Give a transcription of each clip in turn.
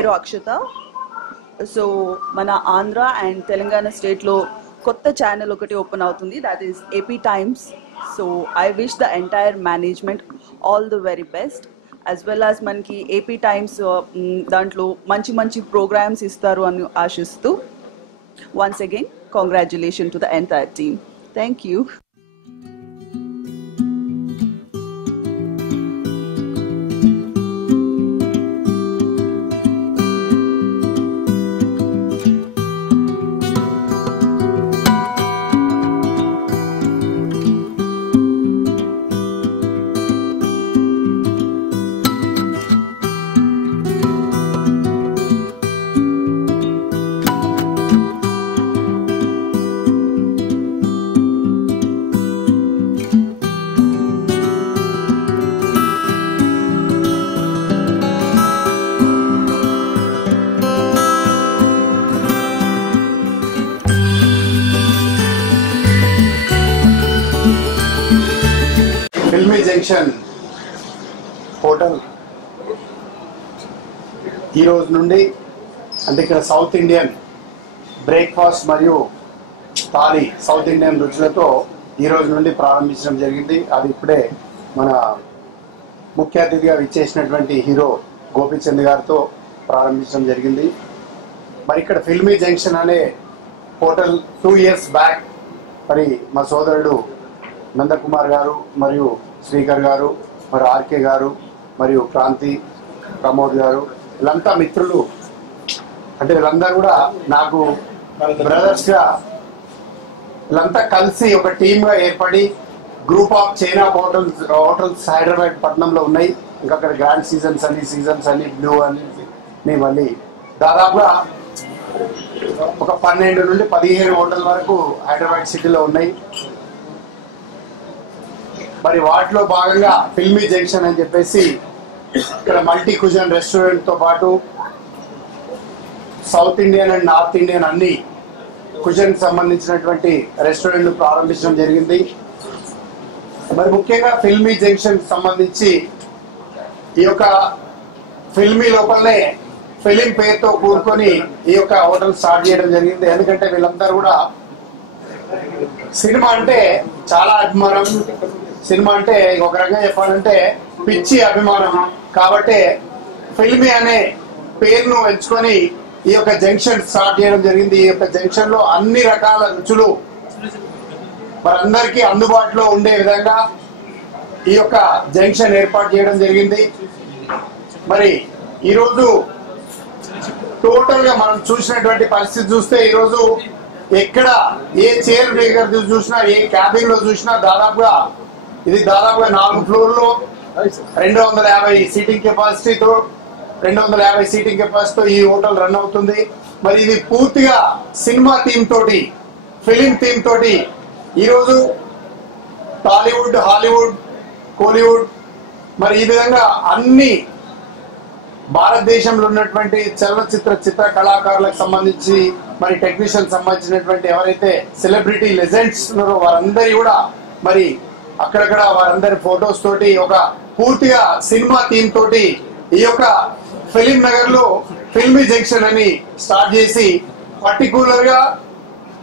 పేరు అక్షత. సో మన ఆంధ్ర అండ్ తెలంగాణ స్టేట్లో కొత్త ఛానల్ ఒకటి ఓపెన్ అవుతుంది. That is AP Times so I wish the entire management all the very best as well as మనకి ఏపీ టైమ్స్ uh, దాంట్లో మంచి మంచి ప్రోగ్రామ్స్ ఇస్తారు అని ఆశిస్తూ. Once again congratulation to the entire team thank you Filmy hotel ఈ రోజు నుండి అంటే ఇక్కడ సౌత్ ఇండియన్ బ్రేక్ఫాస్ట్ మరియు థాలీ సౌత్ ఇండియన్ రుచులతో ఈ రోజు నుండి ప్రారంభించడం జరిగింది. అది ఇప్పుడే మన ముఖ్య అతిథిగా విచ్చేసినటువంటి హీరో గోపీచంద్ గారితో ప్రారంభించడం జరిగింది. మరి ఇక్కడ ఫిల్మీ జంక్షన్ అనే హోటల్ టూ ఇయర్స్ బ్యాక్ మరి మా సోదరుడు నందకుమార్ గారు మరియు శ్రీకర్ గారు మరి ఆర్కే గారు మరియు క్రాంతి ప్రమోద్ గారు వీళ్ళంతా మిత్రులు. అంటే వీళ్ళందరూ కూడా నాకు బ్రదర్స్గా వీళ్ళంతా కలిసి ఒక టీమ్గా ఏర్పడి group of China hotels hotels Hyderabad పట్టణంలో ఉన్నాయి. ఇంకా అక్కడ గ్రాండ్ సీజన్స్ అని సీజన్స్ అని బ్లూ అని నీ మళ్ళీ దాదాపుగా ఒక పన్నెండు నుండి పదిహేను హోటల్ వరకు హైదరాబాద్ సిటీలో ఉన్నాయి. మరి వాటిలో భాగంగా ఫిల్మీ జంక్షన్ అని చెప్పేసి ఇక్కడ మల్టీ కుజన్ రెస్టారెంట్తో పాటు south Indian and north Indian అన్ని కుజన్ సంబంధించినటువంటి రెస్టారెంట్లు ప్రారంభించడం జరిగింది. మరి ముఖ్యంగా ఫిల్మీ జంక్షన్ సంబంధించి ఈ యొక్క ఫిల్మీ లోపలనే ఫిలిం పేరుతో కూరుకొని ఈ యొక్క హోటల్ స్టార్ట్ చేయడం జరిగింది. ఎందుకంటే వీళ్ళందరూ కూడా సినిమా అంటే చాలా అభిమానం. సినిమా అంటే ఒక రకంగా చెప్పాలంటే పిచ్చి అభిమానం. కాబట్టి ఫిల్మీ అనే పేరును ఎంచుకొని ఈ యొక్క జంక్షన్ స్టార్ట్ చేయడం జరిగింది. ఈ యొక్క జంక్షన్లో అన్ని రకాల రుచులు మరందరికీ అందుబాటులో ఉండే విధంగా ఈ యొక్క జంక్షన్ ఏర్పాటు చేయడం జరిగింది. మరి ఈరోజు టోటల్గా మనం చూసినటువంటి పరిస్థితి చూస్తే ఈరోజు ఎక్కడ ఏ చైర్ దగ్గర చూసినా ఏ క్యాబిన్లో చూసినా దాదాపుగా ఇది దాదాపుగా నాలుగు ఫ్లోర్లో. రెండు వందల యాభై సీటింగ్ కెపాసిటీతో రెండు వందల యాభై సీటింగ్ కెపాసిటీతో ఈ హోటల్ రన్ అవుతుంది. మరి ఇది పూర్తిగా సినిమా థీమ్ తోటి ఫిలిం థీమ్ తోటి ఈరోజు టాలీవుడ్ హాలీవుడ్ కోలీవుడ్ మరి ఈ విధంగా అన్ని భారతదేశంలో ఉన్నటువంటి చలనచిత్ర చిత్ర కళాకారులకు సంబంధించి మరి టెక్నీషియన్ సంబంధించినటువంటి ఎవరైతే సెలబ్రిటీ లెజెండ్స్ ఉన్నారో వారందరి కూడా మరి అక్కడక్కడ వారందరి ఫొటోస్ తోటి ఒక పూర్తిగా సినిమా థీమ్ తోటి ఈ యొక్క ఫిలిం నగర్లో ఫిల్మీ జంక్షన్ అని స్టార్ట్ చేసి పర్టికులర్గా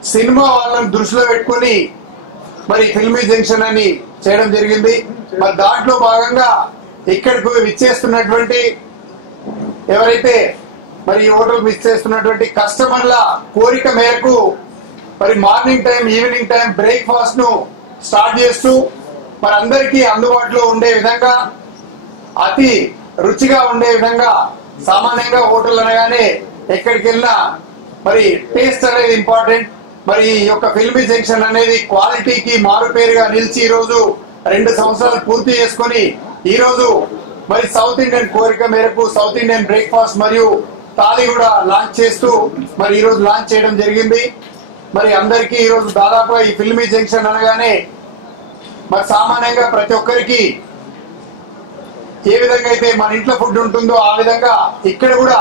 సినిమా వాళ్ళని దృష్టిలో పెట్టుకొని మరి ఫిల్మీ జంక్షన్ అని చేయడం జరిగింది. మరి దాంట్లో భాగంగా ఇక్కడికి విచ్చేస్తున్నటువంటి ఎవరైతే మరి ఈ హోటల్ మిస్ చేస్తున్నటువంటి కస్టమర్ల కోరిక మేరకు మరి మార్నింగ్ టైం ఈవినింగ్ టైం బ్రేక్ఫాస్ట్ను స్టార్ట్ చేస్తూ మరి అందరికీ అందుబాటులో ఉండే విధంగా అతి రుచిగా ఉండే విధంగా సామాన్యంగా హోటల్ అనగానే ఎక్కడికి వెళ్ళినా మరి టేస్ట్ అనేది ఇంపార్టెంట్ మరి ఈ యొక్క ఫిల్మీ జంక్షన్ అనేది క్వాలిటీకి మారుపేరుగా నిలిచి ఈరోజు రెండు సంవత్సరాలు పూర్తి చేసుకొని ఈరోజు మరి సౌత్ ఇండియన్ కోరిక మేరకు సౌత్ ఇండియన్ బ్రేక్ఫాస్ట్ మరియు తాలి కూడా లాంచ్ చేస్తూ మరి ఈరోజు లాంచ్ చేయడం జరిగింది. మరి అందరికీ ఈరోజు దాదాపుగా ఈ ఫిల్మీ జంక్షన్ అనగానే మరి సామాన్యంగా ప్రతి ఒక్కరికి ఏ విధంగా అయితే మన ఇంట్లో ఫుడ్ ఉంటుందో ఆ విధంగా ఇక్కడ కూడా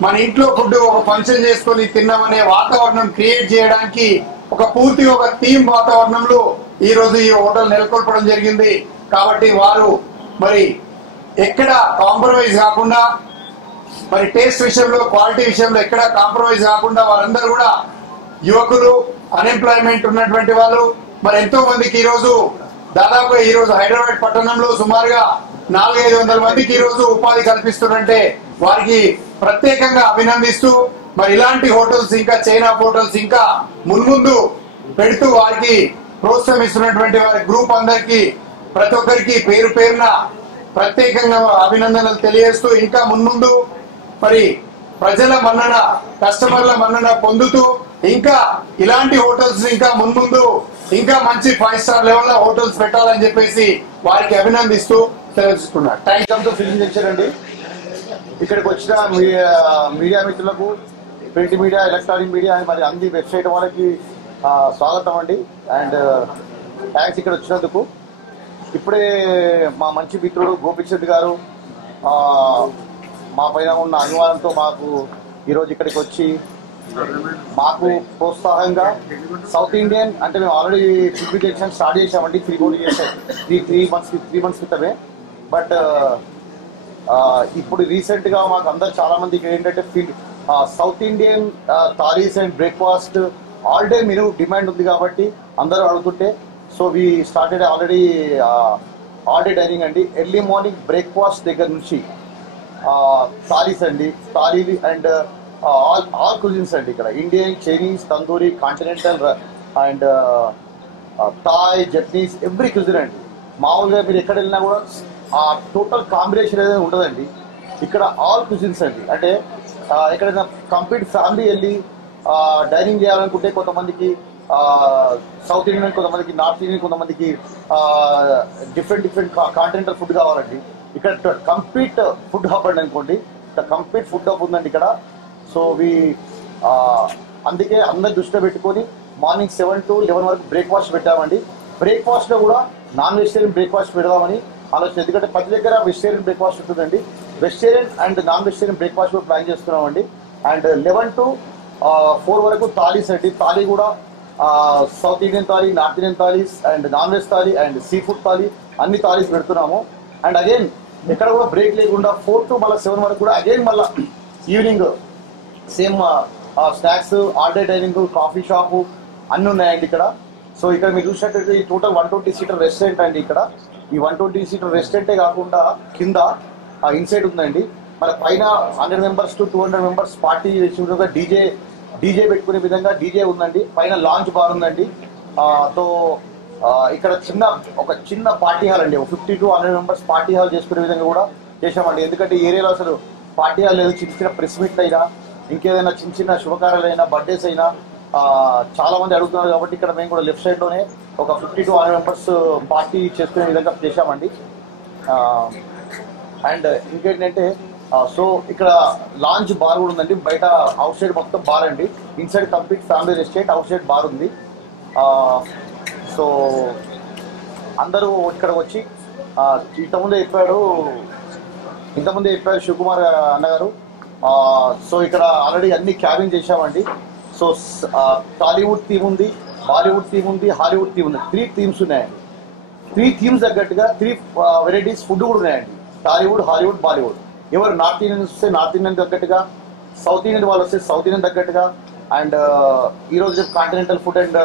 మన ఇంట్లో ఫుడ్ ఒక ఫంక్షన్ చేసుకొని తిన్నామనే వాతావరణం క్రియేట్ చేయడానికి ఒక పూర్తి ఒక థీమ్ వాతావరణంలో ఈ రోజు ఈ హోటల్ నెలకొల్పడం జరిగింది. కాబట్టి వారు మరి ఎక్కడ కాంప్రమైజ్ కాకుండా మరి టేస్ట్ విషయంలో క్వాలిటీ విషయంలో ఎక్కడ కాంప్రమైజ్ కాకుండా వారందరూ కూడా యువకులు అన్ఎంప్లాయ్మెంట్ ఉన్నటువంటి వాళ్ళు మరి ఎంతో మందికి ఈరోజు దాదాపు ఈ రోజు హైదరాబాద్ పట్టణంలో సుమారుగా నాలుగైదు వందల మందికి ఈ రోజు ఉపాధి కల్పిస్తుందంటే వారికి ప్రత్యేకంగా అభినందిస్తూ మరి ఇలాంటి హోటల్స్ ఇంకా చైనా హోటల్స్ ఇంకా మున్ముందు పెడుతూ వారికి ప్రోత్సహిస్తున్నటువంటి వారి గ్రూప్ అందరికి ప్రతి ఒక్కరికి పేరు పేరున ప్రత్యేకంగా అభినందనలు తెలియజేస్తూ ఇంకా మున్ముందు మరి ప్రజల మన్నన కస్టమర్ల మన్నన పొందుతూ ఇంకా ఇలాంటి హోటల్స్ ఇంకా మున్ముందు ఇంకా మంచి ఫైవ్ స్టార్ లెవెల్లో హోటల్స్ పెట్టాలని చెప్పేసి వారికి అభినందిస్తూ తెలుసుకున్నారు thank welcome to film Junction అండి ఇక్కడికి వచ్చిన మీడియా మిత్రులకు ప్రింట్ మీడియా ఎలక్ట్రానిక్ మీడియా మరి అన్ని వెబ్సైట్ వాళ్ళకి స్వాగతం అండి. అండ్ థ్యాంక్స్ ఇక్కడ వచ్చినందుకు. ఇప్పుడే మా మంచి మిత్రుడు గోపిచంద్ గారు మా పైన ఉన్న అభిమానంతో మాకు ఈరోజు ఇక్కడికి వచ్చి మాకు ప్రోత్సాహంగా సౌత్ ఇండియన్ అంటే మేము ఆల్రెడీ ఫిల్మ్ స్టార్ట్ చేసామండి three four years three three months three months క్రితమే. బట్ ఇప్పుడు రీసెంట్గా మాకు అందరు చాలా మంది ఏంటంటే field south Indian thalis and breakfast all day menu demand ఉంది కాబట్టి అందరూ అడుగుతుంటే so we started already all day dining అండి. ఎర్లీ మార్నింగ్ బ్రేక్ఫాస్ట్ దగ్గర నుంచి థాలీస్ అండి. Thali and all all cuisines అండి ఇక్కడ. Indian Chinese tandoori continental and Thai Japanese every cuisine అండి. మామూలుగా మీరు ఎక్కడ వెళ్ళినా కూడా ఆ టోటల్ కాంబినేషన్ ఏదైనా ఉండదండి. ఇక్కడ ఆల్ క్యూజిన్స్ అండి. అంటే ఎక్కడైనా కంప్లీట్ ఫ్యామిలీ వెళ్ళి డైనింగ్ చేయాలనుకుంటే కొంతమందికి సౌత్ ఇండియన్ కొంతమందికి నార్త్ ఇండియన్ కొంతమందికి డిఫరెంట్ డిఫరెంట్ కాంటినెంటల్ ఫుడ్ కావాలండి. ఇక్కడ కంప్లీట్ ఫుడ్ హబ్ అండి అనుకోండి. కంప్లీట్ ఫుడ్ హబ్ ఉందండి ఇక్కడ. సో వి అందుకే అందరు దృష్టిలో పెట్టుకొని మార్నింగ్ సెవెన్ టు లెవెన్ వరకు బ్రేక్ఫాస్ట్ పెట్టామండి. బ్రేక్ఫాస్ట్లో కూడా నాన్ వెజిటేరియన్ బ్రేక్ఫాస్ట్ పెడదామని ఆలోచన. ఎందుకంటే ప్రతి దగ్గర వెజిటేరియన్ బ్రేక్ఫాస్ట్ ఉంటుందండి. Vegetarian and non vegetarian breakfast కూడా ప్లాన్ చేస్తున్నామండి. అండ్ లెవెన్ టు ఫోర్ వరకు థాలీస్ అండి. థాలీ కూడా south Indian thali north Indian thalis and non veg thali and seafood thali అన్ని థాలీస్ పెడుతున్నాము. అండ్ అగైన్ ఎక్కడ కూడా బ్రేక్ లేకుండా ఫోర్ టు మళ్ళీ సెవెన్ వరకు కూడా అగైన్ మళ్ళీ evening same snacks all day dining coffee shop అన్ని ఉన్నాయండి ఇక్కడ. సో ఇక్కడ మీరు చూసినట్టయితే ఈ total one twenty seater restaurant అండి ఇక్కడ. ఈ వన్ ట్వంటీ సీటర్ రెస్టారెంటే కాకుండా కింద ఇన్సైడ్ ఉందండి. మన పైన hundred members to two hundred members party చేసే డీజే డీజే పెట్టుకునే విధంగా డీజే ఉందండి. పైన లాంచ్ బార్ ఉందండి. తో ఇక్కడ చిన్న ఒక చిన్న పార్టీ హాల్ అండి. Fifty to hundred members party hall చేసుకునే విధంగా కూడా చేశామండి. ఎందుకంటే ఏరియాలో అసలు పార్టీ హాల్ లేదు. చిన్న చిన్న ప్రెస్ మీట్లు అయినా ఇంకేదైనా చిన్న చిన్న శుభకార్యాలు అయినా బర్త్డేస్ అయినా చాలా మంది అడుగుతున్నారు కాబట్టి ఇక్కడ మేము కూడా లెఫ్ట్ సైడ్లోనే ఒక fifty to hundred members party చేసుకునే విధంగా చేశామండి. అండ్ ఇంకేంటంటే సో ఇక్కడ లాంచ్ బార్ కూడా ఉందండి. బయట అవుట్ సైడ్ మొత్తం బార్ అండి. Inside complete family restaurant outside bar ఉంది సో అందరూ ఇక్కడ వచ్చి ఇంతకుముందే చెప్పాడు ఇంతకుముందే చెప్పాడు శివకుమార్ అన్నగారు. సో ఇక్కడ ఆల్రెడీ అన్ని క్యాబిన్ చేశామండి. సో టాలీవుడ్ థీమ్ ఉంది బాలీవుడ్ థీమ్ ఉంది హాలీవుడ్ థీమ్ ఉంది. త్రీ థీమ్స్ ఉన్నాయండి. త్రీ థీమ్స్ తగ్గట్టుగా త్రీ వెరైటీస్ ఫుడ్ కూడా ఉన్నాయండి. టాలీవుడ్ హాలీవుడ్ బాలీవుడ్ ఎవరు నార్త్ ఇండియన్ వస్తే నార్త్ ఇండియన్ తగ్గట్టుగా సౌత్ ఇండియన్ వాళ్ళు వస్తే సౌత్ ఇండియన్ తగ్గట్టుగా అండ్ ఈరోజు continental food and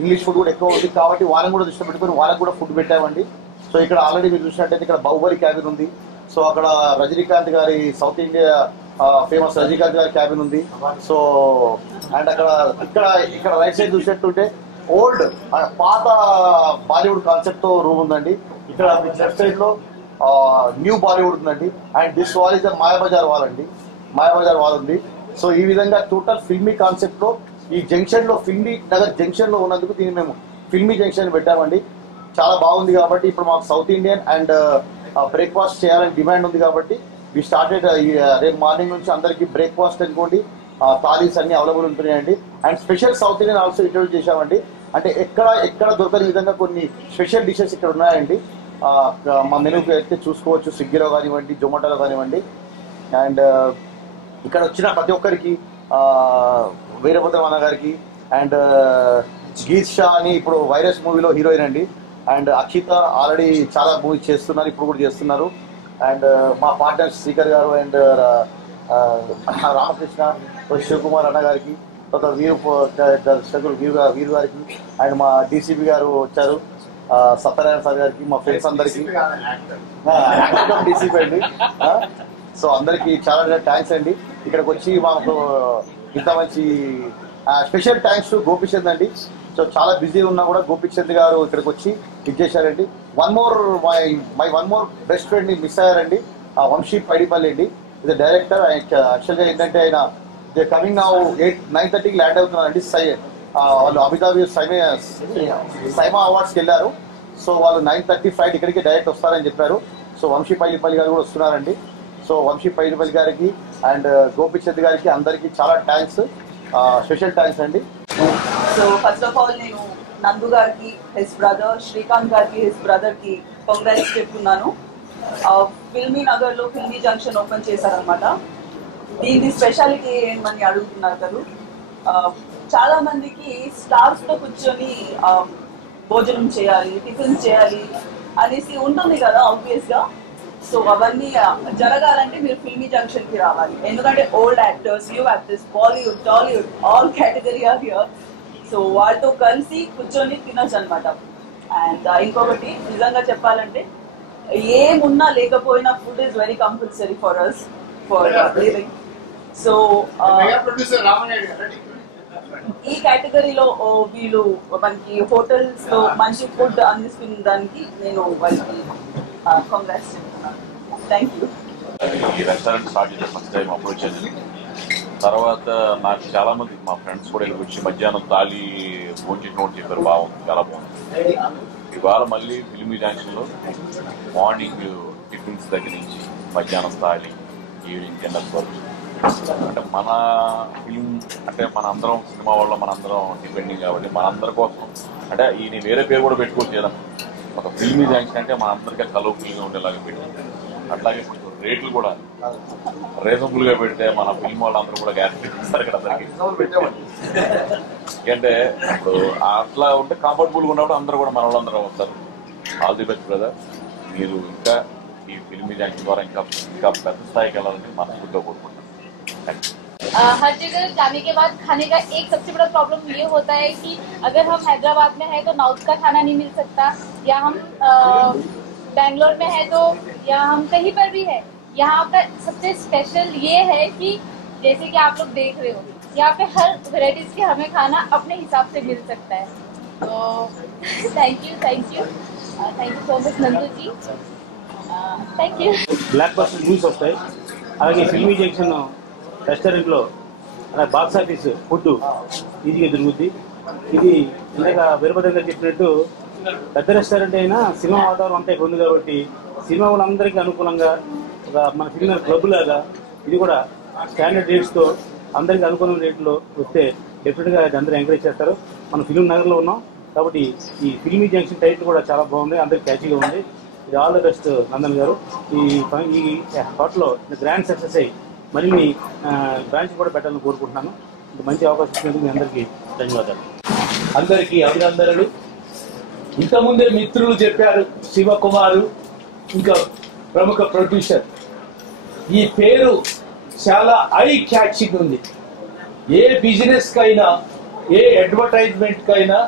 English food కూడా ఎక్కువ ఉంది. కాబట్టి వాళ్ళని కూడా దృష్టి పెట్టుకొని వాళ్ళకి కూడా ఫుడ్ పెట్టామండి. సో ఇక్కడ ఆల్రెడీ మీరు చూసినట్టయితే ఇక్కడ బాహుబలి క్యాబిన్ ఉంది. సో అక్కడ రజనీకాంత్ గారి సౌత్ ఇండియా ఫేమస్ రజనీకాంత్ గారి క్యాబిన్ ఉంది. సో అండ్ అక్కడ ఇక్కడ ఇక్కడ రైట్ సైడ్ చూసినట్టుంటే ఓల్డ్ పాత బాలీవుడ్ కాన్సెప్ట్తో రూమ్ ఉందండి. ఇక్కడ లెఫ్ట్ సైడ్లో న్యూ బాలీవుడ్ ఉందండి. And this wall is Mayabazar wall అండి. మాయాబజార్ వాల్ ఉంది. సో ఈ విధంగా టోటల్ ఫిల్మీ కాన్సెప్ట్లో ఈ జంక్షన్లో ఫిల్మీ నగర్ జంక్షన్లో ఉన్నందుకు దీన్ని మేము ఫిల్మీ జంక్షన్ పెట్టామండి. చాలా బాగుంది కాబట్టి ఇప్పుడు మాకు సౌత్ ఇండియన్ అండ్ బ్రేక్ఫాస్ట్ చేయాలని డిమాండ్ ఉంది కాబట్టి వి స్టార్టెడ్ uh, uh, రేపు మార్నింగ్ నుంచి అందరికీ బ్రేక్ఫాస్ట్ అనుకోండి థాలీస్ అన్ని అవైలబుల్ ఉంటున్నాయండి. And special south Indian also introduce చేశామండి. అంటే ఎక్కడ ఎక్కడ దొరకని విధంగా కొన్ని స్పెషల్ డిషెస్ ఇక్కడ ఉన్నాయండి. మా మెనూకి అయితే చూసుకోవచ్చు స్విగ్గీలో కానివ్వండి జొమాటోలో కానివ్వండి. అండ్ uh, ఇక్కడ వచ్చిన ప్రతి ఒక్కరికి ఆ, వీరభద్రం అన్న గారికి అండ్ గీత్ షా అని ఇప్పుడు వైరస్ మూవీలో హీరోయిన్ అండి. అండ్ అక్షిత ఆల్రెడీ చాలా మూవీస్ చేస్తున్నారు ఇప్పుడు కూడా చేస్తున్నారు. అండ్ మా పార్ట్నర్ శ్రీకర్ గారు అండ్ ఆ, రామకృష్ణ శివకుమార్ అన్న గారికి తర్వాత వీరు దర్శకులు వీరు వీరు గారికి అండ్ మా డీసీపీ గారు వచ్చారు. సత్యనారాయణ సార్ గారికి మా ఫ్రెండ్స్ అందరికి. డీసీపీ అండి. సో అందరికి చాలా థ్యాంక్స్ అండి. ఇక్కడికి వచ్చి మాకు ఇంత మంచి స్పెషల్ థ్యాంక్స్ టు గోపిచంద్ అండి. సో చాలా బిజీ ఉన్నా కూడా గోపిచంద్ గారు ఇక్కడికి వచ్చి ఇచ్చేసారండి one more my my one more best ఫ్రెండ్ని మిస్ అయ్యారండి ఆ వంశీ పైడిపల్లి అండి. ఇది డైరెక్టర్ యాక్చువల్గా ఏంటంటే ఆయన కమింగ్ నా ఎయిట్ నైన్ థర్టీకి ల్యాండ్ అవుతున్నారండి సై వాళ్ళు అమితాబ్ సైమే సైమా అవార్డ్స్కి వెళ్ళారు. సో వాళ్ళు నైన్ థర్టీ ఫ్లైట్ ఇక్కడికి డైరెక్ట్ వస్తారని చెప్పారు. సో వంశీ పైడిపల్లి గారు కూడా వస్తున్నారండి. సో వంశీ పైడిపల్లి గారికి అండ్ గోపిచంద్ గారికి అందరికీ చాలా థ్యాంక్స్ స్పెషల్ థ్యాంక్స్ అండి. సో ఫస్ట్ ఆఫ్ ఆల్ నేను నందు గారికి హిస్ బ్రదర్ శ్రీకాంత్ గారికి హిస్ బ్రదర్కి కాంగ్రాట్స్ చెప్తున్నాను. Uh, ఫిల్మీ నగర్లో ఫిల్మీ జంక్షన్ ఓపెన్ చేశారనమాట దీని స్పెషాలిటీ ఏమని అడుగుతున్నారు కదా uh, చాలా మందికి స్టార్స్తో కూర్చొని uh, భోజనం చేయాలి టిఫిన్స్ చేయాలి అనేసి ఉంటుంది కదా ఆబ్వియస్గా. సో అవన్నీ జరగాలంటే మీరు ఫిల్మీ జంక్షన్కి రావాలి. ఎందుకంటే old actors new actors Bollywood Tollywood all category are here so వాళ్ళతో కలిసి కూర్చొని తినొచ్చు అనమాట అండ్ ఇంకొకటి నిజంగా చెప్పాలంటే ఏమున్నా లేకపోయినా food is very compulsory for us for living so ఈ కేటగిరీలో వీళ్ళు మనకి హోటల్స్లో మంచి ఫుడ్ అందిస్తున్న దానికి నేను వాళ్ళకి కాంగ్రాట్స్ చెప్తున్నాను. థ్యాంక్ యూ ఈ రెస్టారెంట్ స్టార్ట్ చేసిన ఫస్ట్ టైం అప్రోచ్ అయింది తర్వాత నాకు చాలా మంది మా ఫ్రెండ్స్ కూడా ఇక్కడికి వచ్చి మధ్యాహ్నం తాళి భోజనం చేసిన చెప్పారు. బాగుంది చాలా బాగుంది. ఇవాళ మళ్ళీ ఫిల్మీ జంక్షన్లో మార్నింగ్ టిఫిన్స్ దగ్గర నుంచి మధ్యాహ్నం తాళి ఈవినింగ్ డిన్నర్ వరకు. అంటే మన ఫిలిం అంటే మన అందరం సినిమా వాళ్ళ మన అందరం డిపెండింగ్ కాబట్టి మనందరి కోసం. అంటే ఈయన వేరే పేరు కూడా పెట్టుకోవచ్చు కదా. ఒక ఫిల్మీ జంక్షన్ అంటే మన అందరికీ కలర్ఫుల్గా ఉండేలాగా పెట్టి అట్లాగే కొంచెం రేట్లు కూడా రీజనబుల్ గా పెడితే మన ఫిల్మ్ వాళ్ళందరూ కూడా గ్యారెంటీ ఇస్తారు కదా అందరికి ఎందుకంటే ఇప్పుడు అట్లా ఉంటే కంఫర్టబుల్ గా ఉన్నప్పుడు అందరూ కూడా మన వాళ్ళందరూ వస్తారు ఆల్ ది బెస్ట్ బ్రదర్ మీరు ఇంకా ఈ ఫిల్మీ జంక్షన్ ద్వారా ఇంకా ఇంకా పెద్ద స్థాయికి వెళ్ళాలని మనస్ఫూర్తిగా కోరుకుంటున్నాను థ్యాంక్ యూ अ, हर जगह जाने के बाद खाने का एक सबसे बड़ा प्रॉब्लम ये होता है कि अगर हम हैदराबाद में है तो नॉर्थ का खाना नहीं मिल सकता या हम अ, बैंगलोर में है तो या हम कहीं पर भी है यहाँ का सबसे स्पेशल ये है कि जैसे कि आप लोग देख रहे हो यहाँ पे हर वेराइटीज के हमें खाना अपने हिसाब से मिल सकता है तो thank you thank you thank you so much Nandu ji thank you blockbuster movies వస్తాయి అలాగే ఫిల్మీ జంక్షన్ రెస్టారెంట్లో అలాగే బాక్స్ ఆఫీస్ ఫుడ్ ఈజీగా దొరుకుద్ది ఇది ఇందాక వీరభద్రం గారు చెప్పినట్టు పెద్ద రెస్టారెంట్ అయినా సినిమా వాతావరణం అంతా ఇక్కడ ఉంది కాబట్టి సినిమా వాళ్ళందరికీ అనుకూలంగా ఒక మన సిగ్నల్ క్లబ్ లాగా ఇది కూడా స్టాండర్డ్ రేట్స్తో అందరికీ అనుకున్న రేట్లో వస్తే డెఫినెట్గా అది అందరూ ఎంకరేజ్ చేస్తారు. మనం ఫిలిం నగర్లో ఉన్నాం కాబట్టి ఈ ఫిల్మీ జంక్షన్ టైటిల్ కూడా చాలా బాగుంది అందరికి క్యాచీగా ఉంది. ఇది ఆల్ ద బెస్ట్ నందన్ గారు. ఈ ఈ హోటల్లో గ్రాండ్ సక్సెస్ అయ్యి మరిన్ని బ్రాంచ్ కూడా పెట్టాలని కోరుకుంటున్నాను. మంచి అవకాశం ఇచ్చినందుకు మీ అందరికీ ధన్యవాదాలు. అందరికీ అభినందనలు. ఇంతకుముందే మిత్రులు చెప్పారు శివకుమారు ఇంకా ప్రముఖ ప్రొడ్యూసర్ ఈ పేరు చాలా ఐ క్యాచింగ్ ఉంది. ఏ బిజినెస్ కైనా ఏ అడ్వర్టైజ్మెంట్ కైనా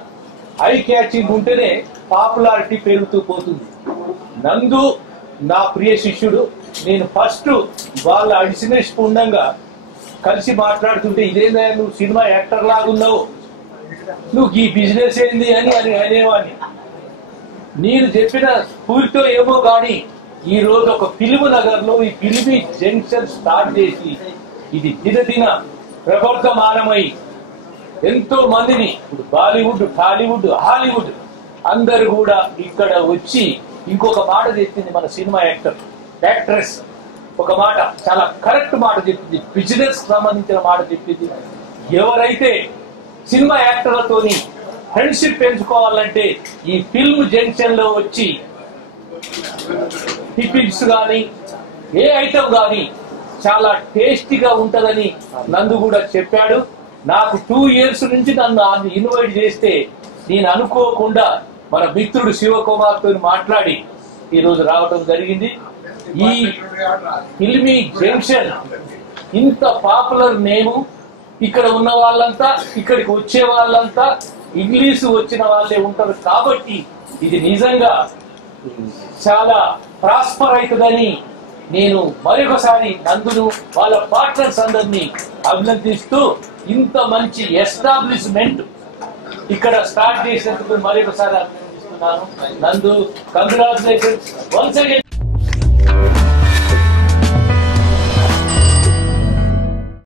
ఐ క్యాచింగ్ ఉంటేనే పాపులారిటీ పెరుగుతూ పోతుంది. నందు నా ప్రియ శిష్యుడు నేను ఫస్ట్ వాళ్ళ అడిసినేష్ ఉండంగా కలిసి మాట్లాడుతుంటే ఇదేందా నువ్వు సినిమా యాక్టర్ లాగున్నావు. నువ్వు ఈ బిజినెస్ ఏంది అని అని అనేవాడిని. నేను చెప్పిన పూరితో ఏమో కానీ ఈ రోజు ఒక పిలుపు నగర్లో ఈ పిలిపి జంక్షన్ స్టార్ట్ చేసి ఇది దినదిన ప్రవర్తమానమై ఎంతో మందిని ఇప్పుడు బాలీవుడ్ టాలీవుడ్ హాలీవుడ్ అందరు కూడా ఇక్కడ వచ్చి ఇంకొక మాట చెప్పింది మన సినిమా యాక్టర్ యాక్ట్రెస్. ఒక మాట చాలా కరెక్ట్ మాట చెప్పింది బిజినెస్ సంబంధించిన మాట చెప్పింది. ఎవరైతే సినిమా యాక్టర్లతోని ఫ్రెండ్షిప్ పెంచుకోవాలంటే ఈ ఫిల్మ్ జంక్షన్లో వచ్చి టిఫిన్స్ కానీ ఏ ఐటమ్ కానీ చాలా టేస్టీగా ఉంటుందని నందు కూడా చెప్పాడు. నాకు టూ ఇయర్స్ నుంచి నన్ను ఇన్వైట్ చేస్తే నేను అనుకోకుండా మన మిత్రుడు శివకుమార్తో మాట్లాడి ఈరోజు రావటం రావడం జరిగింది. ఈ ఫిల్మీ జంక్షన్ ఇంత పాపులర్ నేము ఇక్కడ ఉన్న వాళ్ళంతా ఇక్కడికి వచ్చే వాళ్ళంతా ఇంగ్లీషు వచ్చిన వాళ్ళే ఉంటారు కాబట్టి ఇది నిజంగా చాలా ప్రాస్పర్ అవుతుందని నేను మరొకసారి నందును వాళ్ళ పార్ట్నర్స్ అందరినీ అభినందిస్తూ ఇంత మంచి ఎస్టాబ్లిష్మెంట్ ఇక్కడ స్టార్ట్ చేసినందుకు మరొకసారి అభినందిస్తున్నాను. నందు కంగ్రాచులేషన్స్ వన్స్ అగైన్